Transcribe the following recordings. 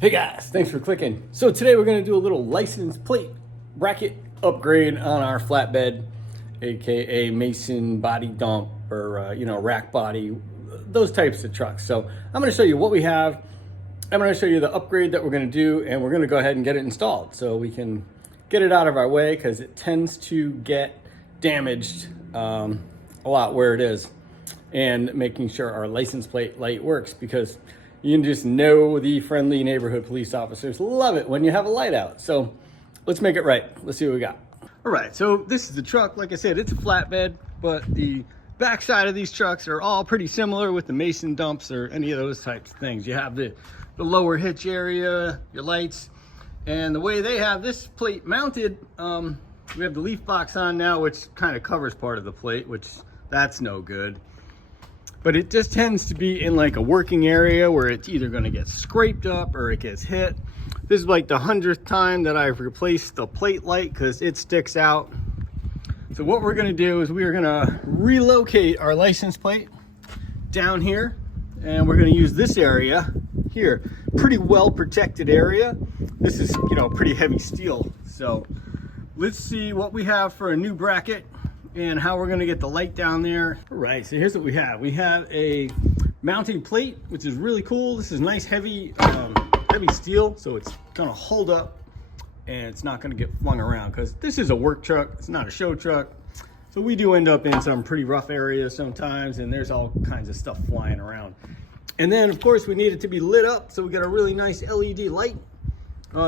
Hey guys, thanks for clicking. So today we're going to do a little license plate bracket upgrade on our flatbed, aka Mason body dump or rack body, those types of trucks. So I'm going to show you what we have. I'm going to show you the upgrade that we're going to do, and we're going to go ahead and get it installed so we can get it out of our way because it tends to get damaged a lot where it is, and making sure our license plate light works, because you can just know the friendly neighborhood police officers love it when you have a light out. So let's make it right. Let's see what we got. All right, so this is the truck. Like I said, it's a flatbed, but the backside of these trucks are all pretty similar with the Mason dumps or any of those types of things. You have the lower hitch area, your lights, and the way they have this plate mounted, we have the leaf box on now, which kind of covers part of the plate, which that's no good. But it just tends to be in like a working area where it's either going to get scraped up or it gets hit. This is like the 100th time that I've replaced the plate light because it sticks out. So what we're going to do is we are going to relocate our license plate down here, and we're going to use this area here. Pretty well protected area. This is, pretty heavy steel. So let's see what we have for a new bracket and how we're going to get the light down there. All right, so here's what we have. We have a mounting plate, which is really cool. This is nice, heavy steel, so it's going to hold up and it's not going to get flung around, because this is a work truck. It's not a show truck. So we do end up in some pretty rough areas sometimes, and there's all kinds of stuff flying around. And then, of course, we need it to be lit up, so we got a really nice LED light.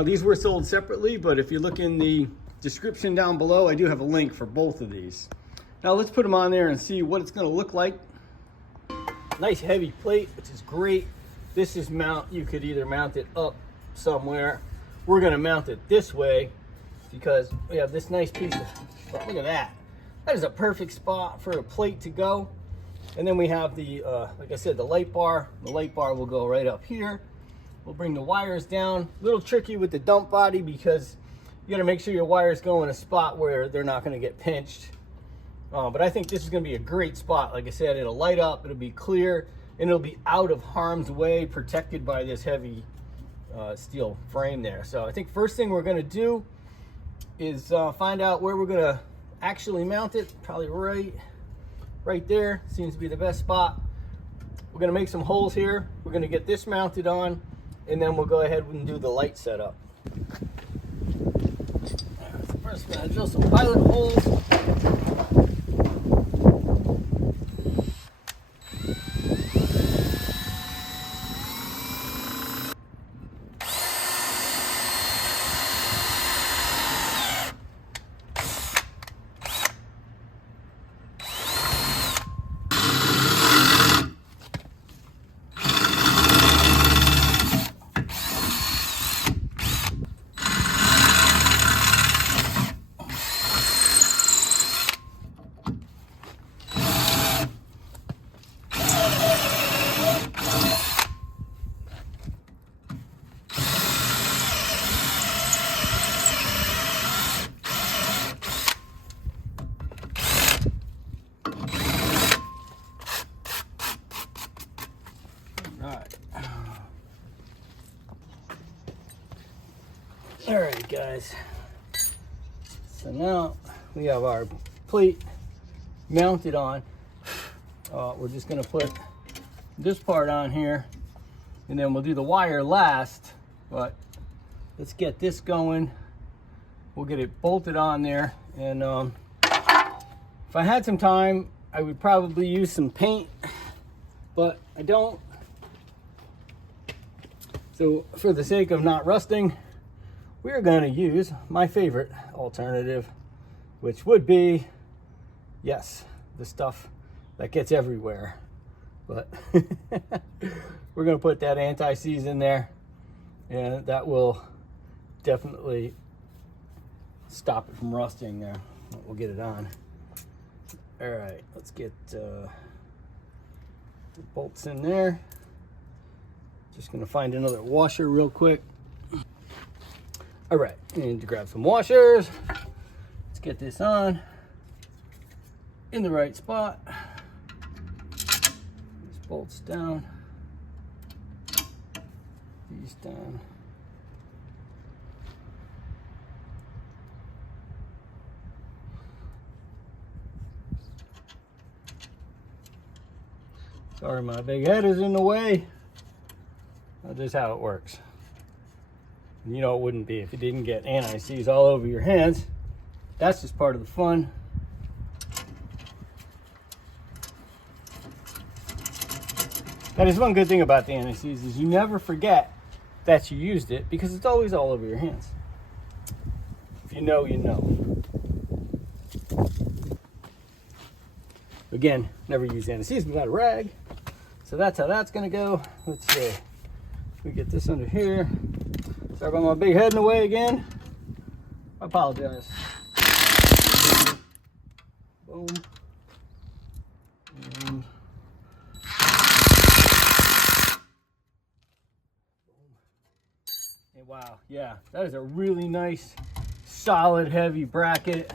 These were sold separately, but if you look in the description down below, I do have a link for both of these. Now let's put them on there and see what it's going to look like. Nice heavy plate, which is great. This is you could either mount it up somewhere. We're going to mount it this way because we have this nice piece of, look at that. That is a perfect spot for a plate to go. And then we have the, like I said, the light bar. The light bar will go right up here. We'll bring the wires down. A little tricky with the dump body because you got to make sure your wires go in a spot where they're not going to get pinched. But I think this is going to be a great spot. Like I said, it'll light up, it'll be clear, and it'll be out of harm's way, protected by this heavy steel frame there. So I think first thing we're going to do is find out where we're going to actually mount it. Probably right there seems to be the best spot. We're going to make some holes here. We're going to get this mounted on, and then we'll go ahead and do the light setup. First, we're going to drill some pilot holes. All right, guys. So now we have our plate mounted on. We're just gonna put this part on here, and then we'll do the wire last. But let's get this going. We'll get it bolted on there, and if I had some time, I would probably use some paint, but I don't. So for the sake of not rusting, we're going to use my favorite alternative, which would be, yes, the stuff that gets everywhere. But we're going to put that anti-seize in there, and that will definitely stop it from rusting there. We'll get it on. All right, let's get the bolts in there. Just going to find another washer real quick. All right, need to grab some washers. Let's get this on in the right spot. These bolts down. These down. Sorry, my big head is in the way. That's just how it works. And you know it wouldn't be if you didn't get anti-seize all over your hands. That's just part of the fun. That is one good thing about the anti-seize is you never forget that you used it because it's always all over your hands. If you know, you know. Again, never use anti-seize without a rag. So that's how that's gonna go. Let's see. We get this under here. Sorry about my big head in the way again. I apologize. Boom. And and wow, yeah, that is a really nice, solid, heavy bracket.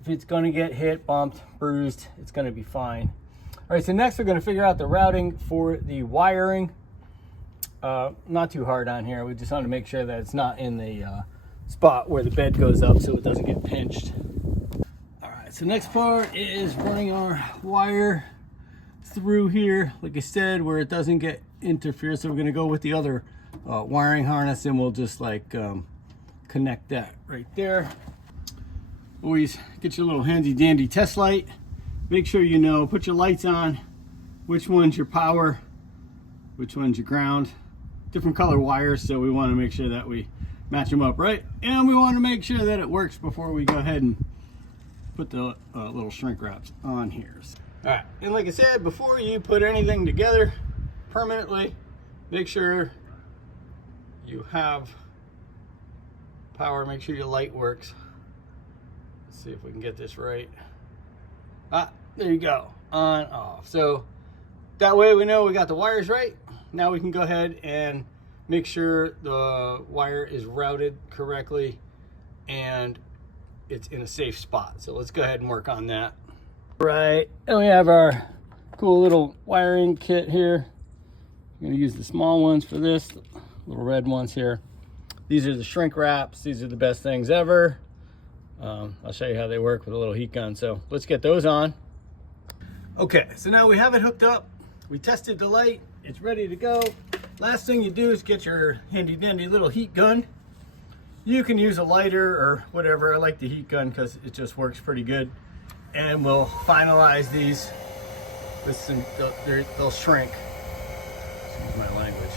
If it's gonna get hit, bumped, bruised, it's gonna be fine. All right, so next we're gonna figure out the routing for the wiring. Not too hard on here. We just want to make sure that it's not in the spot where the bed goes up so it doesn't get pinched. All right, so next part is running our wire through here, like I said, where it doesn't get interfered. So we're gonna go with the other wiring harness and we'll just like connect that right there. Always get your little handy dandy test light. Make sure you know, put your lights on, which one's your power, which one's your ground. Different color wires, so we want to make sure that we match them up right, and we want to make sure that it works before we go ahead and put the little shrink wraps on here. All right, and like I said, before you put anything together permanently, make sure you have power. Make sure your light works. Let's see if we can get this right. There you go, on, off. So that way we know we got the wires right. Now we can go ahead and make sure the wire is routed correctly and it's in a safe spot. So let's go ahead and work on that. Right, and we have our cool little wiring kit here. I'm gonna use the small ones for this, little red ones here. These are the shrink wraps. These are the best things ever. I'll show you how they work with a little heat gun. So let's get those on. Okay, so now we have it hooked up. We tested the light, it's ready to go. Last thing you do is get your handy dandy little heat gun. You can use a lighter or whatever. I like the heat gun because it just works pretty good. And we'll finalize these with some, they'll shrink. Excuse my language.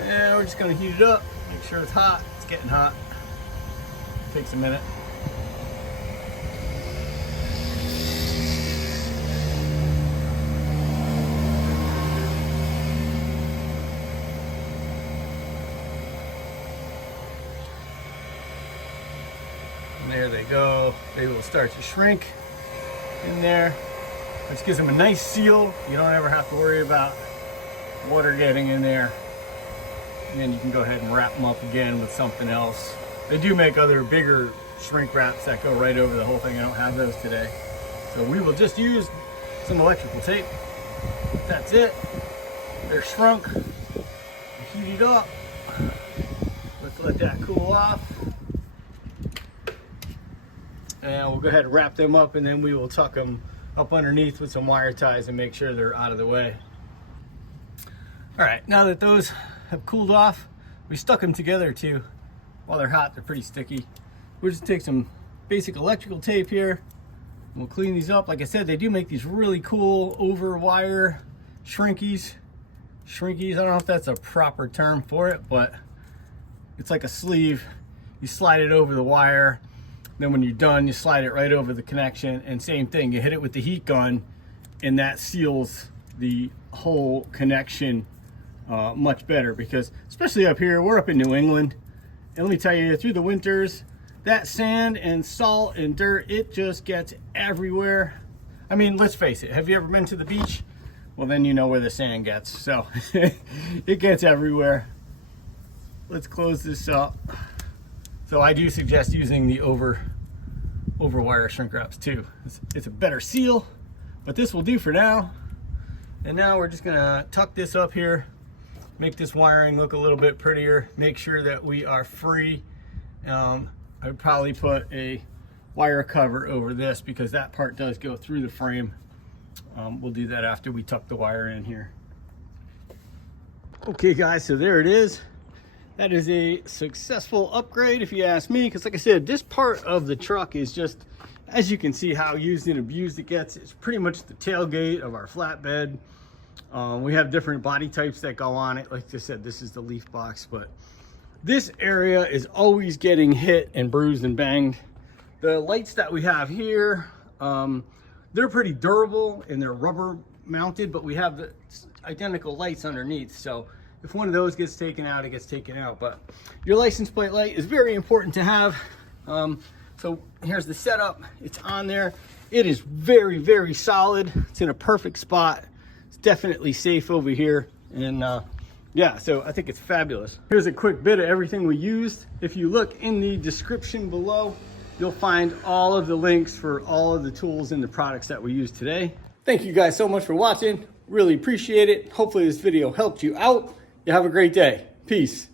And we're just gonna heat it up, make sure it's hot. It's getting hot. Takes a minute. And there they go. They will start to shrink in there, which gives them a nice seal. You don't ever have to worry about water getting in there. And then you can go ahead and wrap them up again with something else. They do make other bigger shrink wraps that go right over the whole thing. I don't have those today. So we will just use some electrical tape. That's it. They're shrunk, heated up. Let's let that cool off. And we'll go ahead and wrap them up, and then we will tuck them up underneath with some wire ties and make sure they're out of the way. All right, now that those have cooled off, we stuck them together too. While they're hot, they're pretty sticky. We'll just take some basic electrical tape here, and we'll clean these up. Like I said, they do make these really cool over wire shrinkies. I don't know if that's a proper term for it, but it's like a sleeve. You slide it over the wire. Then when you're done, you slide it right over the connection, and same thing, you hit it with the heat gun, and that seals the whole connection much better, because especially up here, we're up in New England, and let me tell you, through the winters, that sand and salt and dirt, it just gets everywhere. I mean, let's face it, have you ever been to the beach? Well, then you know where the sand gets, so it gets everywhere. Let's close this up. So I do suggest using the over wire shrink wraps too. It's a better seal, but this will do for now. And now we're just gonna tuck this up here, make this wiring look a little bit prettier, make sure that we are free. I'd probably put a wire cover over this because that part does go through the frame. We'll do that after we tuck the wire in here. Okay guys, so there it is. That is a successful upgrade if you ask me, because like I said, this part of the truck is just, as you can see how used and abused it gets. It's pretty much the tailgate of our flatbed. We have different body types that go on it. Like I said, this is the leaf box, but this area is always getting hit and bruised and banged. The lights that we have here, they're pretty durable and they're rubber mounted, but we have the identical lights underneath. So if one of those gets taken out, it gets taken out. But your license plate light is very important to have. So here's the setup. It's on there. It is very, very solid. It's in a perfect spot. It's definitely safe over here. And yeah, so I think it's fabulous. Here's a quick bit of everything we used. If you look in the description below, you'll find all of the links for all of the tools and the products that we use today. Thank you guys so much for watching. Really appreciate it. Hopefully this video helped you out. You have a great day. Peace.